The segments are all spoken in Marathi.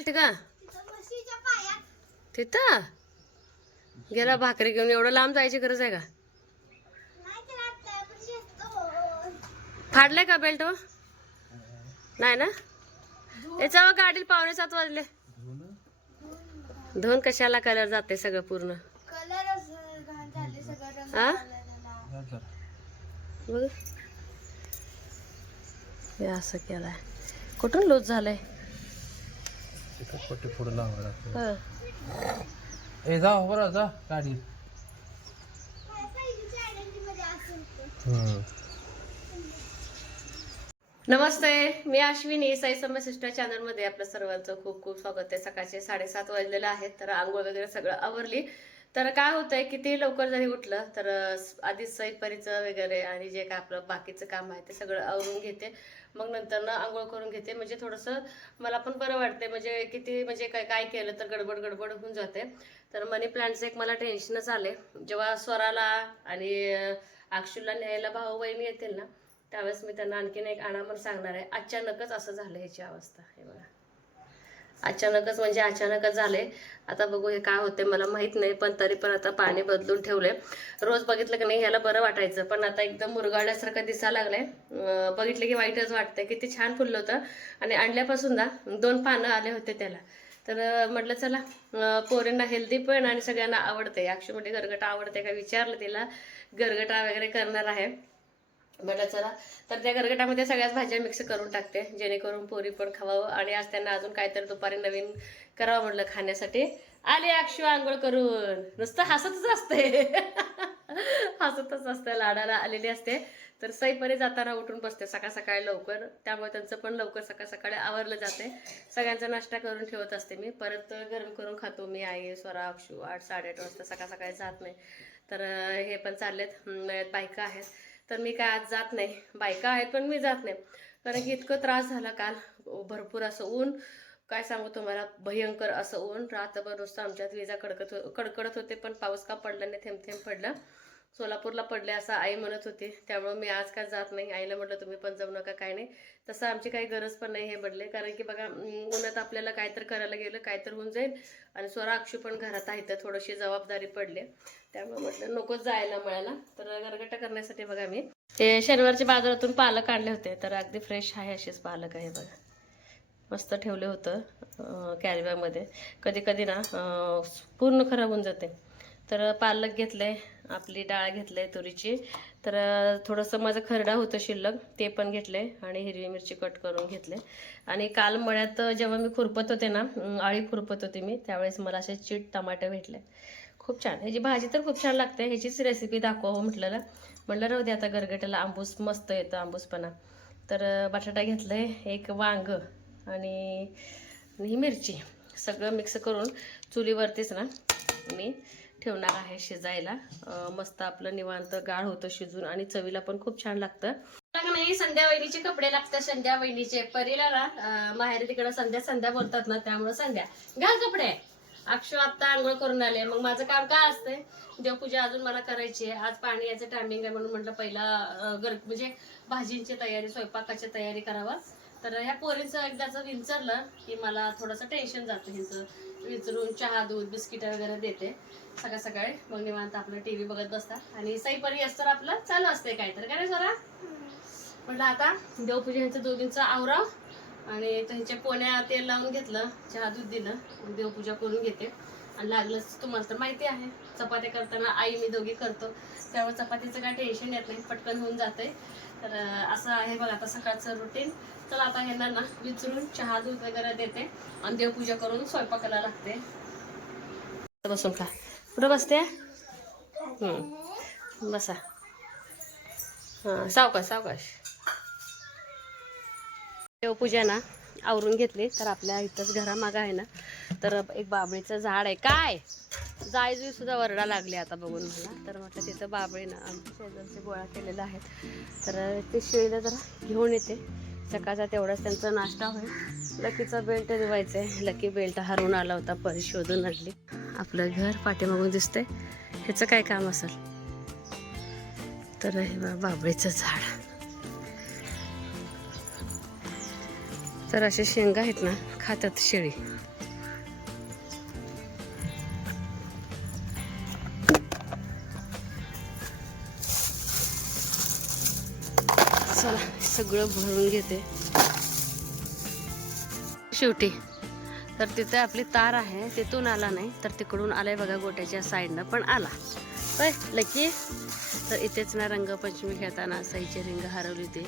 गेलते का तिथं? गेला भाकरी घेऊन एवढं लांब जायची गरज आहे का? फाडलंय का बेल्ट हो? नाही ना? याच्यावर गाडीला पावणे सात वाजले. धुवून कशाला कलर जाते सगळं पूर्ण? हा बघ. हे असं केलाय. कुठून लूज झालंय? पट्टी पुढे लावा लागते. हं. ए जा बरं जा गाडी. नमस्ते मी अश्विनी साई समय सिस्टर चॅनलमध्ये आपलं सर्वांचं खूप खूप स्वागत आहे. सकाळचे साडेसात वाजलेलं आहेत तर आंघोळ वगैरे सगळं आवरली. तर काय होतंय किती लवकर जरी उठलं तर आधीच सैपरीचं वगैरे आणि जे काय आपलं बाकीचं काम आहे ते सगळं आवरून घेते. मग नंतर ना आंघोळ करून घेते. म्हणजे थोडंसं मला पण बरं वाटते म्हणजे किती म्हणजे काय काय केलं तर गडबड गडबड होऊन जाते. तर मनी प्लांटचं एक मला टेन्शनच आले जेव्हा स्वराला आणि अं, अक्षूला न्यायला भाऊ बहिणी येतील ना त्यावेळेस मी त्यांना आणखीन एक आणा सांगणार आहे. अचानकच असं झालं ह्याची अवस्था. हे बघा. अचानकच म्हणजे अचानकच झाले. आता बघू हे काय होते मला माहीत नाही पण तरी पण आता पाणी बदलून ठेवले रोज बघितलं की नाही ह्याला बरं वाटायचं पण आता एकदम मुरगाळल्यासारखं दिसायला लागलंय. बघितलं की वाईटच वाटतंय. किती छान फुललं होतं. आणि आणल्यापासून ना दोन पानं आले होते त्याला. तर म्हटलं चला पोरींना हेल्दी पण आणि सगळ्यांना आवडते ॲक्च्युली गरगटा आवडते का विचारलं तिला. गरगटा वगैरे करणार आहे. म्हटलं चला. तर त्या गरगटामध्ये सगळ्याच भाज्या मिक्स करून टाकते जेणेकरून पोरी पण खावावं आणि आज त्यांना अजून काहीतरी दुपारी नवीन करावं म्हटलं खाण्यासाठी. आले अक्षू आंघोळ करून. नुसतं हसतच असते. हसतच असते लाडाला आलेली असते. तर सईपरी जाताना उठून बसते सकाळ सकाळी लवकर. त्यामुळे त्यांचं पण लवकर सकाळ सकाळी आवरलं जाते. सगळ्यांचा नाश्ता करून ठेवत असते मी. परत गरम करून खातो मी आई स्वरा अक्षू. आठ साडेआठ वाजता सकाळ सकाळी जात नाही. तर हे पण चाललेत. बायका आहेत. तर मी काय आज जात नाही. बायका आहेत पण मी जात नाही. कारण की इतकं त्रास झाला काल. भरपूर असं ऊन. काय सांगू तुम्हाला? भयंकर असं ऊन. रात्रभर नुसतं आमच्यात विजा कडकत हो कडकडत होते पण पाऊस का पडला नाही थेंब थेंब पडला. सोलापूरला पडले असं आई म्हणत होती. त्यामुळे मी आज काय जात नाही. आईला म्हटलं तुम्ही पण जाऊ नका काय नाही. तसं आमची काही गरज पण नाही हे बदले कारण की बघा उन्हात आपल्याला काय तर करायला गेलं काय तर होऊन जाईल. आणि स्वरा अक्षू पण घरात आहे तर थोडीशी जबाबदारी पडली. त्यामुळे म्हटलं नकोच जायला मिळाला तर गरगटा करण्यासाठी बघा मी. ते शनिवारच्या बाजारातून पालक आणले होते. तर अगदी फ्रेश आहे असेच पालक आहे बघा. मस्त ठेवलं होतं कॅरीबॅगमध्ये कधी कधी ना पूर्ण खराब होऊन जाते. तर पालक घेतले आपली डाळ घेतले तुरीची. तर थोडंसं माझं खरडा होतं शिल्लक ते पण घेतले आणि हिरवी मिरची कट करून घेतले आणि काल मळ्यात जेव्हा मी खुरपत होते ना अळी आळी खुरपत होते मी त्यावेळेस मला असे चीट टमाटे भेटले. खूप छान. ह्याची भाजी तर खूप छान लागते. ह्याचीच रेसिपी दाखवावं हो म्हटलं म्हटलं राहू दे आता गरगट्याला आंबूस मस्त येतं आंबूसपणा. तर बटाटा घेतलं एक वांग आणि ही मिरची. सगळं मिक्स करून चुलीवरतीच ना मी ठेवणार आहे शिजायला. मस्त आपलं निवांत गाळ होतं शिजून आणि चवीला पण खूप छान लागतं. नाही संध्या वहिनीचे कपडे लागतात संध्या वहिनीचे. परीला ना माहेर तिकडं संध्या संध्या बोलतात ना त्यामुळे संध्या. घाल कपडे. अक्षु आत्ता आंघोळ करून आले. मग माझं काम काय असतंय? देवपूजा अजून मला करायची आहे. आज पाणी यायचं टायमिंग आहे म्हणून म्हटलं पहिला गर म्हणजे भाजींची तयारी स्वयंपाकाची तयारी करावा. तर ह्या पोरींचं एकदाचं विंचरलं की मला थोडंसं टेन्शन जातं हिचं विचारून चहा दूध बिस्किट वगैरे देते. सकाळ सकाळी. मग निवांत आपलं टीव्ही बघत बसतात. आणि सईपरी असतं आपलं चालू असते काहीतरी. काय रे स्वरा म्हटलं आता देवपूजा ह्यांचं दोघींचं आवराव. आणि त्यांच्या पोण्या तेल लावून घेतलं चहा दूध दिलं. देवपूजा करून घेते. आणि लागलंच तुम्हाला तर माहिती आहे. चपात्या करताना आई मी दोघी करतो. त्यामुळे चपातीचं काय टेन्शन येत नाही. पटकन होऊन जाते तर असं आहे बघा आता सकाळचं रुटीन चला आता ह्यांना ना विचरून चहा दूध वगैरे देते. आणि देवपूजा करून स्वयंपाकाला लागते. बसून खा. कुठं बसते? बसा. हां सावकाश सावकाश. देवपूजा ना आवरून घेतली. तर आपल्या इथंच घरामागं आहे ना. तर एक बाबळीचं झाड आहे. काय? जायजुई सुद्धा वरडा लागले आता बघून मला. तर म्हटलं तिथं बाबळी ना आमच्या शेजारचे गोळा केलेला आहे तर ते शेळीला जरा घेऊन येते. सकाळचा तेवढाच त्यांचा नाश्ता होईल. लकीचा बेल्ट दिवायचा आहे लकी बेल्ट हरवून आला होता परी शोधून आणली. आपलं घर पाठीमागून दिसतंय. ह्याचं काय काम असेल? तर हे बाबळीचं झाड. तर असे शेंगा आहेत ना खातात शेळी. चला सगळं भरून घेते. शेवटी. तर तिथे आपली तार आहे तिथून आला नाही तर तिकडून आलाय बघा गोट्याच्या साईडनं पण आला. होय लकी? तर इथेच ना रंगपंचमी खेळताना सईची रिंग हरवली होती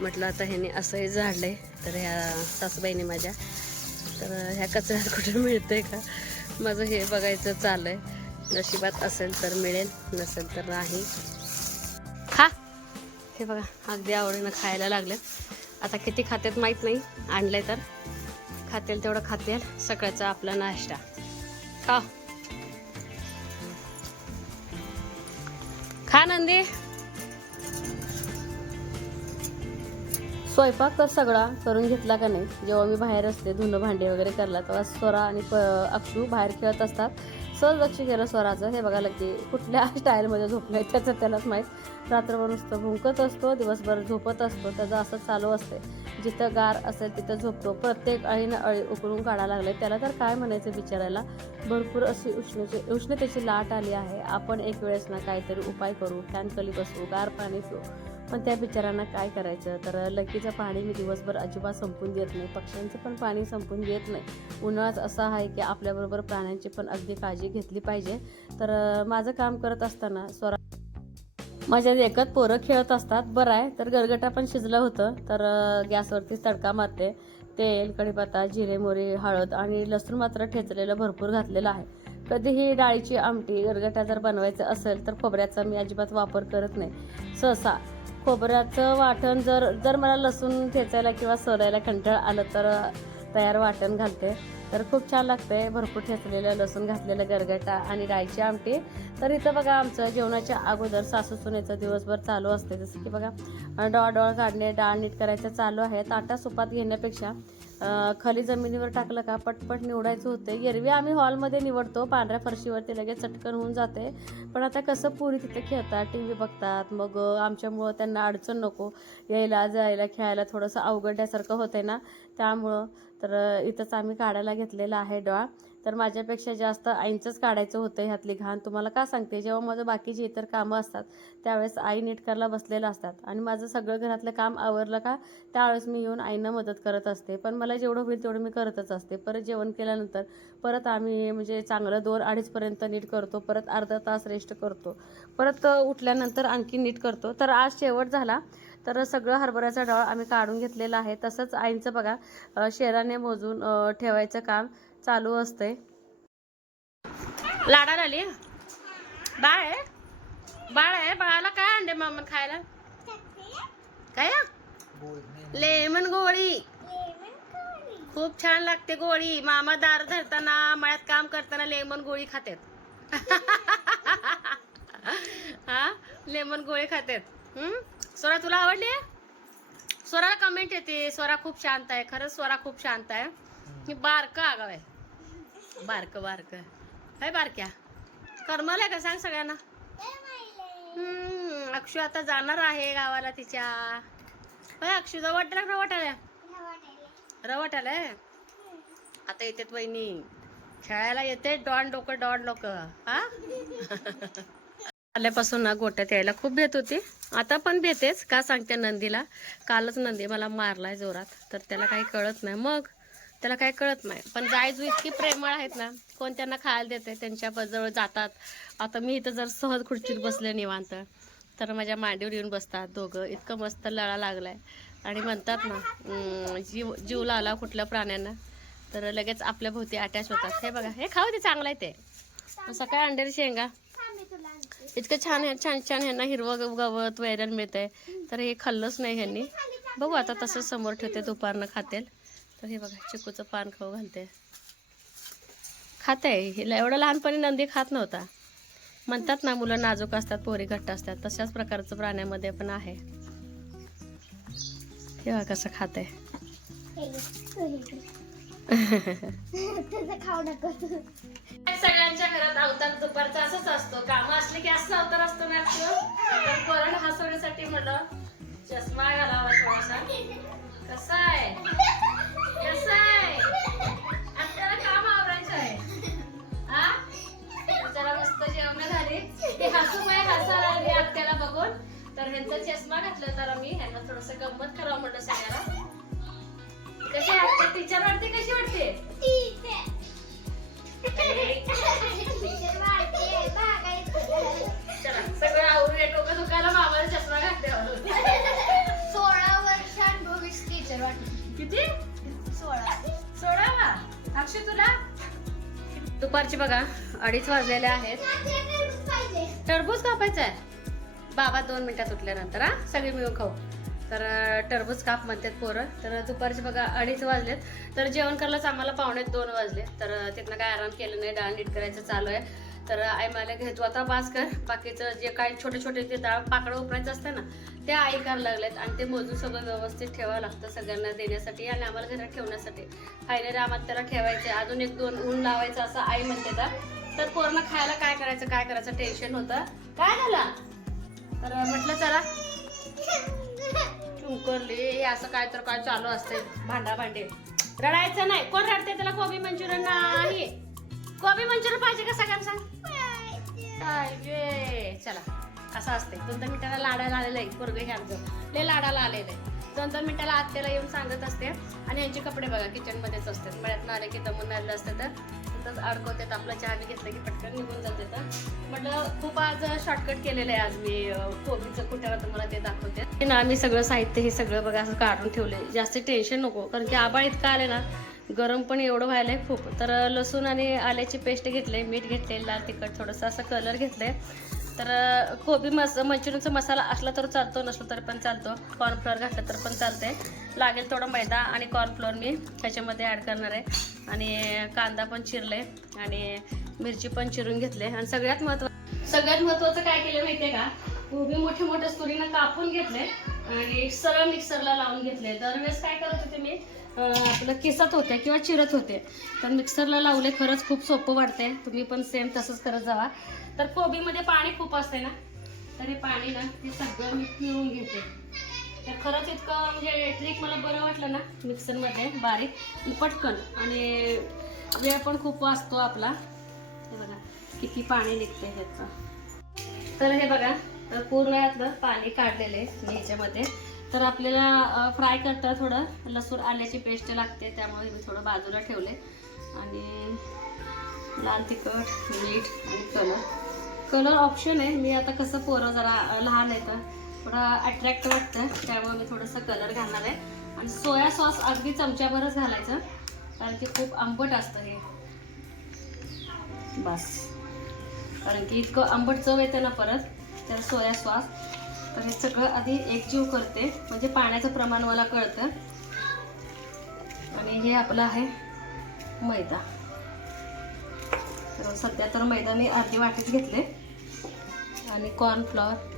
म्हटलं आता ह्याने असंही झाडलं आहे तर ह्या सासूबाईने माझ्या. तर ह्या कचऱ्यात कुठे मिळतंय का? माझं हे बघायचं चाललंय. नशिबात असेल तर मिळेल नसेल तर नाही. खा. हे बघा अगदी आवडीनं खायला लागलं आता किती खात्यात माहीत नाही. आणलंय तर. खातील तेवढं खातील. सकाळचा आपला नाश्ता. खा. खा नंदी. स्वयंपाक तर सगळा करून घेतला का नाही? जेव्हा मी बाहेर असते धुणं भांडे वगैरे करला तेव्हा स्वरा आणि प अक्षू बाहेर खेळत असतात. सहज लक्ष केलं स्वराचं. हे बघायला की कुठल्या स्टाईलमध्ये आहे त्याचं त्यालाच माहीत. रात्रभर नुसतं भुंकत असतो दिवसभर झोपत असतो. त्याचं असं चालू असते जिथं गार असेल तिथं झोपतो. प्रत्येक अळीनं अळी उकळून काढायला लागले त्याला तर काय म्हणायचं विचारायला भरपूर अशी उष्णते उष्णतेची लाट आली आहे. आपण एक वेळेस ना काहीतरी उपाय करू. फॅन कली बसू गार पाणी पिऊ. पण त्या बिचारांना काय करायचं? तर लकीचं पाणी मी दिवसभर अजिबात संपून देत नाही. पक्ष्यांचं पण पाणी संपून देत नाही. उन्हाळ्यात असा आहे की आपल्याबरोबर प्राण्यांची पण अगदी काळजी घेतली पाहिजे. तर माझं काम करत असताना स्वरा माझ्या एकच पोरं खेळत असतात. बरं आहे. तर गरगटा पण शिजलं होतं. तर गॅसवरतीच गॅसवरती तडका मारते. तेल कढीपत्ता जिरे मोरी हळद आणि लसूण मात्र ठेचलेलं भरपूर घातलेलं आहे. कधीही डाळीची आमटी गरगटा जर बनवायचं असेल तर खोबऱ्याचा मी अजिबात वापर करत नाही. सहसा खोबऱ्याचं वाटण जर जर मला लसूण ठेचायला किंवा सोलायला कंटाळ आलं तर तयार वाटण घालते. तर खूप छान लागते भरपूर ठेचलेलं लसूण घातलेलं गरगटा आणि रायची आमटी. तर इथं बघा आमचं जेवणाच्या अगोदर सासू सुनेचं दिवसभर चालू असते. जसं की बघा डॉळ डॉळ काढणे डाळ नीट करायचं चालू आहे. ताटा सुपात घेण्यापेक्षा खाली जमिनीवर टाकलं का पटपट निवडायचं होते. एरवी आम्ही हॉलमध्ये निवडतो पांढऱ्या फरशीवरती लगेच चटकन होऊन जाते. पण आता कसं पुरी तिथे खेळतात टी व्ही बघतात मग आमच्यामुळं त्यांना अडचण नको. यायला जायला खेळायला थोडंसं अवघडल्यासारखं होतंय ना त्यामुळं. तर इथंच आम्ही काढायला घेतलेला आहे डोळा. तर माझ्यापेक्षा जास्त आईंचंच काढायचं होतं ह्यातली घाण. तुम्हाला का सांगते? जेव्हा माझं बाकीची इतर कामं असतात त्यावेळेस आई नीट करायला बसलेलं असतात. आणि माझं सगळं घरातलं काम आवरलं का त्यावेळेस मी येऊन आईंना मदत करत असते. पण मला जेवढं होईल तेवढं मी करतच असते. परत जेवण केल्यानंतर परत आम्ही म्हणजे चांगलं दोन अडीचपर्यंत नीट करतो. परत अर्धा तास रेस्ट करतो. परत उठल्यानंतर आणखी नीट करतो. तर आज शेवट झाला. तर सगळं हरभऱ्याचा डाळ आम्ही काढून घेतलेला आहे. तसंच आईंचं बघा शेराने मोजून ठेवायचं काम. चालू असते लाडाला आली? बाळ आहे? बाळ आहे? बाळाला काय अंडे मामा खायला? काय? लेमन गोळी. खूप छान लागते गोळी. मामा दार धरताना मळ्यात काम करताना लेमन गोळी खातात हा? लेमन गोळी खातात स्वरा तुला आवडली? स्वराला कमेंट येते. स्वरा खूप शांत आहे. खरंच स्वरा खूप शांत आहे. ही आगाव आहे. बारक बारक. काय बारक्या. करमल आहे का? सांग सगळ्यांना. अक्षू आता जाणार आहे गावाला तिच्या. होय अक्षू रवट रवट आल्या रवट आलाय आता येतात वहिनी. खेळायला येते डॉन डोकं डॉन लोक हा? आल्यापासून ना गोट्यात यायला खूप भेत होती. आता पण भेतेच का सांगते नंदीला. कालच नंदी मला मारलाय जोरात तर त्याला काही कळत नाही. मग? त्याला काय कळत नाही. पण जायजू इतकी प्रेमळ आहेत ना कोण त्यांना खायला देते त्यांच्या जवळ जातात. आता मी इथं जर सहज खुर्चीत बसले निवांत तर माझ्या मांडीवर येऊन बसतात दोघं. इतकं मस्त लळा लागलाय. आणि म्हणतात ना जीव जीव लावला कुठल्या प्राण्यांना तर लगेच आपल्या भोवती अटॅच होतात. हे बघा हे खाऊ ते चांगलं आहे ते. सकाळी अंडेरी शेंगा? इतकं छान छान छान ह्यांना हिरवं गवत वैरण मिळतंय. तर हे खाल्लंच नाही ह्यांनी. बघू आता तसंच समोर ठेवते दुपारनं खातेल. तर हे बघा चिकूचं पान खाऊ घालते. खाते. हिला एवढं लहानपणी नंदी खात नव्हता. म्हणतात ना मुलं नाजूक असतात पोरी घट्ट असतात. तशाच प्रकारचं प्राण्यामध्ये पण आहे. हे बघा कसं खाते. सगळ्यांच्या घरात अवतार दुपारचा असंच असतो. काम असले की असं अवतार असतो ना तर कोरड हसवण्यासाठी म्हटलं चष्मा घालावा थोडासा. कसा आहे? तर ह्यांचा चष्मा घातला जरा मी ह्यांना थोडस गंमत करावं म्हणलं सगळ्याला कशी वाटते टीचर वाटते कशी वाटते? अक्षय तुला? दुपारची बघा अडीच वाजलेले आहेत. टरबूज कापायचं आहे बाबा दोन मिनिटात उठल्यानंतर हा? सगळे मिळून खाऊ. तर टरबूज काप म्हणतात पोरं. तर दुपारचे बघा अडीच वाजलेत. तर जेवण करायलाच आम्हाला पावणे दोन वाजले तर तिथनं काय आराम केलं नाही डाळ नीट करायचं चालू आहे. तर आई मला घेतो आता बास कर. बाकीचं जे काय छोटे छोटे ते डाळ पाकडं उपरायचं असतं ना ते आई करायला लागलेत आणि ते मोजून सगळं व्यवस्थित ठेवावं लागतं सगळ्यांना देण्यासाठी आणि आम्हाला घरात ठेवण्यासाठी. फायनली आम्हाला त्याला ठेवायचे. अजून एक दोन ऊन लावायचं असं आई म्हणते तर. तर पूर्ण खायला काय करायचं काय करायचं टेन्शन होतं. काय झालं? तर म्हटलं चला. चुंकरली हे असं काय तर काय चालू असते भांडा भांडे. रडायचं नाही. कोण रडते त्याला? कोबी मंचुरियन नाही. कोबी मंचुरियन पाहिजे का सगळ्यांना? सांग पाहिजे. चला. असं असते दोन दोन मिनिटाला लाडायला आलेलं आहे पोरग हे आमचं. लय लाडाला आलेलं आहे. दोन दोन मिनिटाला आत्याला येऊन सांगत असते आणि यांचे कपडे बघा किचनमध्येच असतात. मळ्यातनं आले की दमून आलेलं असतं तर. तिथंच अडकवतात आपला चहा घेतलं की पटकन निघून जाते तर. म्हटलं खूप आज शॉर्टकट केलेलं आहे आज मी कोबीचं कुठ्याला तुम्हाला ते दाखवते. ना मी सगळं साहित्य हे सगळं बघा असं काढून ठेवले जास्त टेन्शन नको कारण की आबाळ इतकं आले ना गरम पण एवढं व्हायलंय खूप. तर लसूण आणि आल्याची पेस्ट घेतले मीठ घेतले लाल तिखट थोडंसं असं कलर घेतले तर कोबी मस मंचुरियनचा मसाला असला तर चालतो नसलो तरी पण चालतो. कॉर्नफ्लोअर घातलं तर पण चालते लागेल थोडा मैदा आणि कॉर्नफ्लोअर मी त्याच्यामध्ये ॲड करणार आहे. आणि कांदा पण चिरले आणि मिरची पण चिरून घेतले आणि सगळ्यात महत्त्व सगळ्यात महत्वाचं काय केलं माहितीये का? कोबी मोठे मोठे सुरीनं कापून घेतले आणि सरळ मिक्सरला लावून घेतले दरवेळेस काय करत होते मी? आपलं किसत होते किंवा चिरत होते. तर मिक्सरला लावले खरंच खूप सोपं वाटते तुम्ही पण सेम तसंच करत जावा. तर कोबीमध्ये पाणी खूप असते ना? तर हे पाणी ना ते सगळं मी पिळून घेते. तर खरंच इतकं म्हणजे ट्रिक मला बरं वाटलं ना मिक्सरमध्ये बारीक. पटकन. आणि वेळ पण खूप वाचतो आपला. हे बघा किती पाणी निघते ह्याचं. तर हे बघा तर पूर्ण यातलं पाणी काढलेलं आहे मी ह्याच्यामध्ये तर आपल्याला फ्राय करता थोडं लसूण आल्याची पेस्ट लागते त्यामुळे मी थोडं बाजूला ठेवले. आणि लाल तिखट मीठ आणि कलर कलर ऑप्शन आहे. मी आता कसं पोरं जरा लहान आहे तर थोडं अट्रॅक्ट वाटतं त्यामुळे मी थोडंसं कलर घालणार आहे. आणि सोया सॉस अगदी चमच्याभरच घालायचं कारण की खूप आंबट असतं हे. बस. कारण की इतकं आंबट चव येतं ना परत. तर सोया सॉस. तर हे सगळं आधी एकजीव करते. म्हणजे पाण्याचं प्रमाण मला कळतं. आणि हे आपलं आहे मैदा. तर सध्या तर मैदा मी अर्धी वाटीच घेतले. आणि कॉर्नफ्लॉवर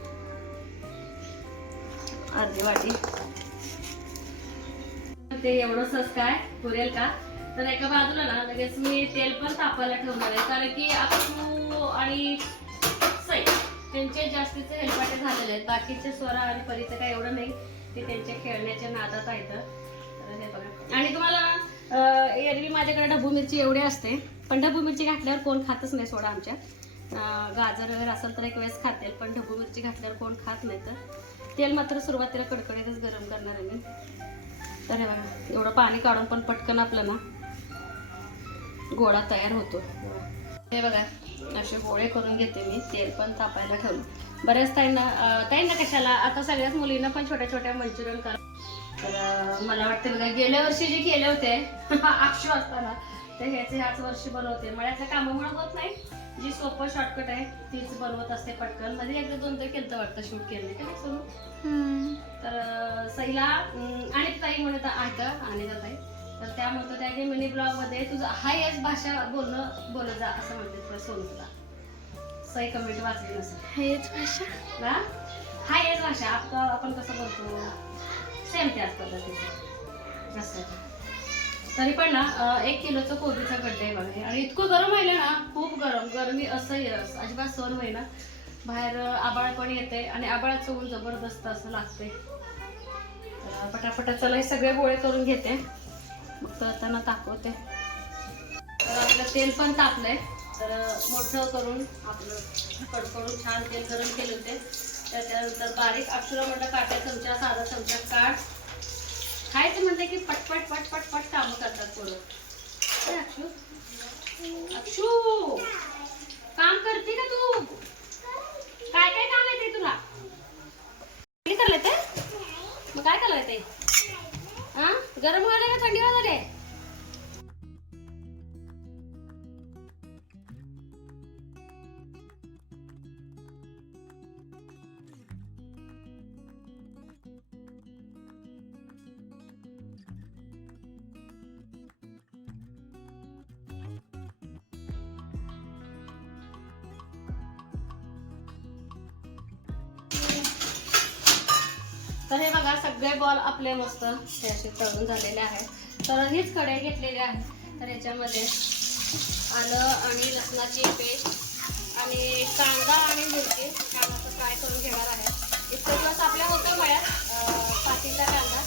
अर्धी वाटी. ते एवढंच काय? पुरेल का? तर एका बाजूला ना लगेच मी तेल पण तापायला ठेवणार आहे. कारण की आपण आणि त्यांचे जास्तीचे हेलपाटे झालेले आहेत. बाकीचे स्वरा आणि परीचं काय एवढं नाही. ते त्यांच्या खेळण्याच्या नादात आहेत. तर हे बघा. आणि तुम्हाला एरवी माझ्याकडे ढबू मिरची एवढी असते. पण ढबू मिरची घातल्यावर कोण खातच नाही सोडा आमच्या. गाजर वगैरे असेल तर एक वेळेस खातील पण ढबू मिरची घातल्यावर कोण खात नाही तर. तेल मात्र सुरुवातीला कडकडीतच गरम करणार आहे मी. तर एवढं पाणी काढून पण पटकन आपलं ना गोळा तयार होतो. हे बघा असे गोळे करून घेते मी तेल पण तापायला ठेवलं. बऱ्याच ताईंना ताईंना कशाला? आता सगळ्याच मुलींना पण छोट्या छोट्या मंचुरियन कर. तर मला वाटतं बघा गेल्या वर्षी जे केले होते अक्षू असताना ते ह्याचे ह्याच वर्षी बनवते. मळ्याच्या कामामुळे होत नाही. जी सोपं शॉर्टकट आहे तीच बनवत असते पटकन. मध्ये एकदा दोन तर केलं वाटतं शूट केलं का सोनू? तर सईला अं, आणि ताई म्हणत आहेत आणि ताई. तर त्या म्हणतो त्या की मिनी ब्लॉगमध्ये तुझं हाय याच भाषा बोलणं बोलत जा असं म्हणते तुला सोनू तुला सई कमेंट वाचली नसेल हेच भाषा? ना हाय याच भाषा. आता आपण कसं बोलतो? सेम त्याच पद्धतीचं. असं तरी पण ना एक किलोचं कोबीचा गड्डा आहे बघा. आणि इतकं गरम व्हायला ना खूप गरम. गरमी असंही रस अजिबात सहन होईना. बाहेर अं, आबाळ पण येते आणि आबाळाचं ऊन जबरदस्त असं लागते पटापटा चला हे सगळे गोळे करून घेते. मग तळताना दाखवते तर आपलं तेल पण तापलंय. तर मोठं करून आपलं कडकडून छान तेल गरम केले होते. त्याच्यानंतर बारीक अक्षरा म्हटलं काट्या चमचा साधा चमचा काढ खायचं म्हणते की पटपट पट पट काम कामं करतात पोरं. अक्षू. अक्षू! काम करते का तू? काय काय काम येते तुला? काय करलं ते? मग काय करलं ते? गरम व्हायला का थंडी वाजायला? तर हे बघा सगळे बॉल आपले मस्त हे असे तळून झालेले आहेत. तर हीच कढई घेतलेली आहे. तर याच्यामध्ये आलं आणि लसणाची पेस्ट आणि कांदा आणि मिरची. छान फ्राय करून घेणार आहे. इतके दिवस आपल्या होतं मळ्यात अं, पातीचा कांदा.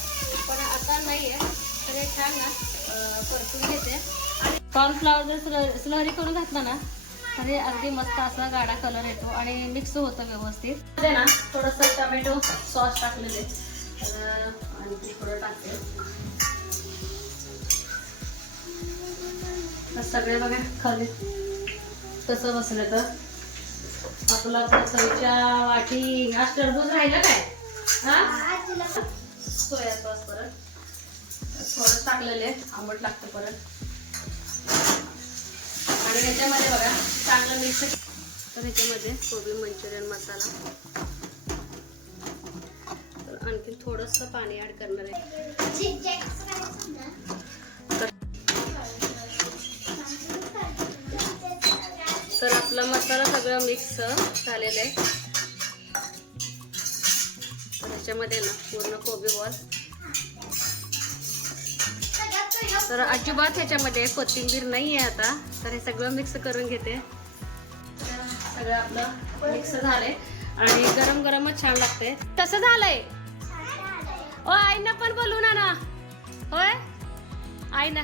पण आता नाही आहे तर हे छान ना परतून घेते. आणि कॉर्नफ्लावर जर स्लरी करून घातला ना तर अगदी मस्त असा गाढा कलर येतो आणि मिक्स होतं व्यवस्थित. ना थोडंसं टोमॅटो सॉस टाकलेले. थोडं टाकते. सगळे बघा खाली. कसं बसलं तर. आपला आता चवीच्या वाटी आज टरबूज राहिलं काय? हा? सोया सॉस परत. थोडं टाकलेले आंबट लागतं परत. आणि याच्यामध्ये बघा चांगलं मिक्स तर ह्याच्यामध्ये कोबी मंचुरियन मसाला. तर आणखी थोडंसं पाणी ऍड करणार आहे. तर आपला मसाला सगळं मिक्स झालेला आहे. तर ह्याच्यामध्ये ना पूर्ण कोबी बॉल तर अजिबात ह्याच्यामध्ये कोथिंबीर नाही आहे आता. तर हे सगळं मिक्स करून घेते. सगळं आपलं मिक्स झालंय. आणि गरम गरमच छान लागते तसं झालंय. ओ आईना पण बोलू ना ना. होय? आईना.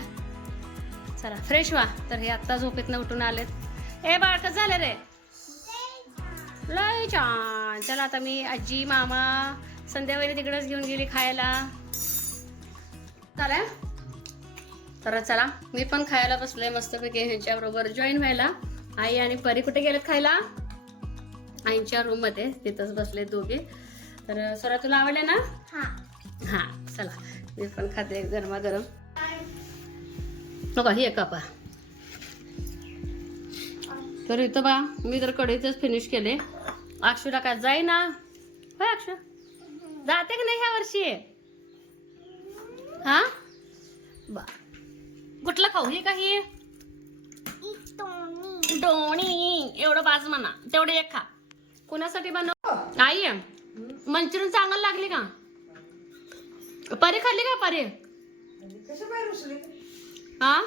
चला फ्रेश व्हा. तर हे आत्ता झोपेतनं उठून आलेत. ए बाळ कसं झालं रे? लय छान. चला आता मी आजी मामा संध्याकाळी तिकडेच घेऊन गेली खायला. चालेल? तर चला मी पण खायला बसलोय मस्तपैकी. ह्यांच्याबरोबर जॉईन व्हायला. आई आणि परी कुठे गेलेत खायला? आईच्या रूममध्ये तिथंच बसले दोघे. तर स्वरा तुला आवडले ना? हा. चला. मी पण खाते गरमागरम. बघा हे कापा. तर इथं बा मी तर कढईतच फिनिश केले. अक्षुला काय जाई ना होय अक्षु? जाते की नाही ह्या वर्षी? हा? बा. कुठलं खाऊ? ही काही डोणी. एवढं बाज म्हणा. तेवढं एक खा. कुणासाठी बनव? आई मंचुरियन चांगलं लागली का? परी खाल्ली का परी? हा?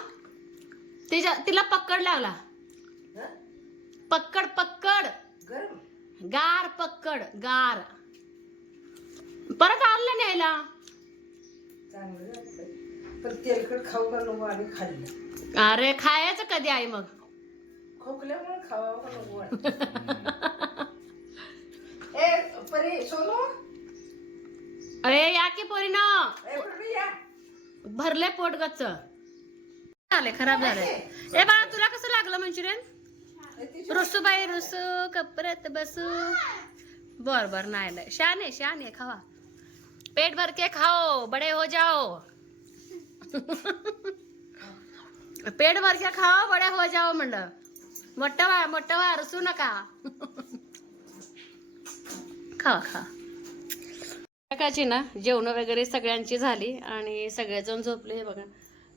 तिच्या तिला पक्कड लागला. पक्कड पक्कड. गार पक्कड गार. परत आणलं न्यायला. अरे खायचं कधी आई मग? खोकल्यामुळे खावावं का नको वाटलं. ए परी सोनू? अरे या की पोरी ना ए परी या. भरले पोट गच्च. झाले खराब झाले ए बाळा तुला कसं लागलं मंचुरियन रुसू बाई रुसू कपरत बसू. बर बर नाही नाही. शान आहे शान आहे खावा. पेट भर के खाओ बड़े हो जाओ. पेट भर के खाओ बडे हो जाओ म्हणलं. मोठं व्हा मोठं व्हा रसू नका. खा खा. सकाळची ना जेवण वगैरे सगळ्यांची झाली आणि सगळेजण झोपले. हे बघा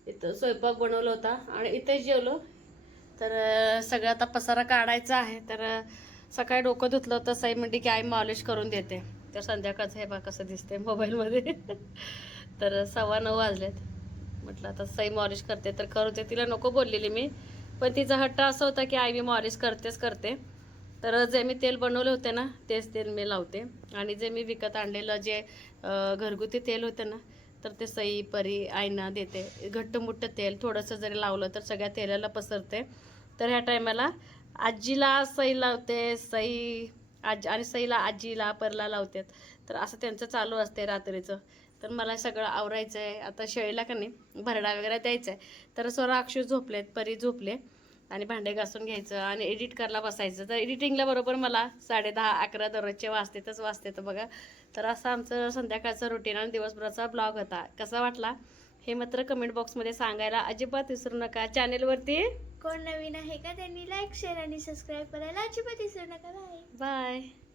इथं स्वयंपाक बनवला होता आणि इथेच जेवलो. तर सगळं आता पसारा काढायचा आहे. तर सकाळी डोकं धुतलं होतं. साई म्हणते की आई मॉलिश करून देते. तर संध्याकाळचं हे बघा कसं दिसते मोबाईलमध्ये. तर सव्वा नऊ वाजलेत. म्हटलं आता सई मॉलिश करते. तर करू दे तिला नको बोललेली मी. पण तिचा हट्ट असं होता की आई मी मॉलिश करतेच करते. तर जे मी तेल बनवले होते ना तेच तेल मी लावते. आणि जे मी विकत आणलेलं जे घरगुती तेल होतं ना तर ते सई परी आईना देते. घट्टमुट्ट तेल थोडंसं जरी लावलं तर सगळ्या तेलाला पसरते. तर ह्या टायमाला आजीला सई लावते सई आज आणि सईला आजीला परला लावतात. तर असं त्यांचं चालू असते रात्रीचं. तर मला सगळं आवरायचं आहे आता शेळीला का नाही भरडा वगैरे द्यायचा आहे तर स्वरा अक्षू झोपलेत परी झोपले आणि भांडे घासून घ्यायचं आणि एडिट करायला बसायचं. तर एडिटिंगला बरोबर मला साडे दहा अकरा दररोजचे वाजतेतच वाजते तर बघा. तर असं आमचं संध्याकाळचं रुटीन आणि दिवसभराचा ब्लॉग होता. कसा वाटला? हे मात्र कमेंट बॉक्समध्ये सांगायला अजिबात विसरू नका. चॅनेलवरती कोण नवीन आहे का त्यांनी? लाईक शेअर आणि सबस्क्राईब करायला अजिबात विसरू नका. Bye bye